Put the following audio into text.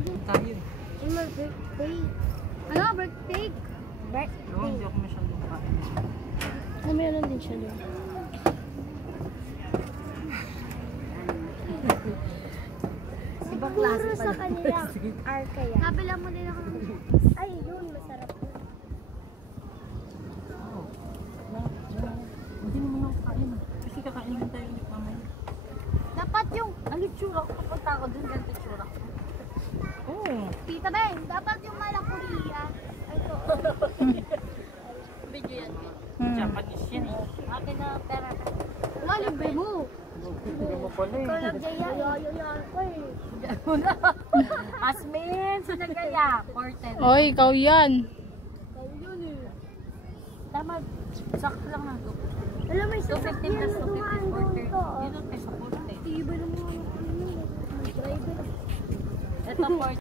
Tayo. Yung my birthday. Ano? Birthday? Oo, hindi ako masyadong kain. Meron din siya doon. Ibang klase pala. Sa kanila, arca yan. Nabila mo din ako ng... Ay, yun, masarap yun. Oo. Hindi naman ako kain. Kasi kakain din tayo ulit mamaya. Dapat yung... Ang itsura ko, kapunta ako dun, ganito itsura ko. Oo. Tita Ben, dapat yung malakuliya. Ito. Video yan. Japanese yan eh. Akin na pera. Wala, libre mo. Hindi mo pala eh. Ikaw nagdaya. Ayaw ko eh. Asmin, sunagaya. Porten. Oy, ikaw yan. Ikaw yun eh. Tama, sakto lang na to. Alam mo, 250 plus 250 porter. Yun ang peso porter. Iba naman ano. Driver. Ito porter.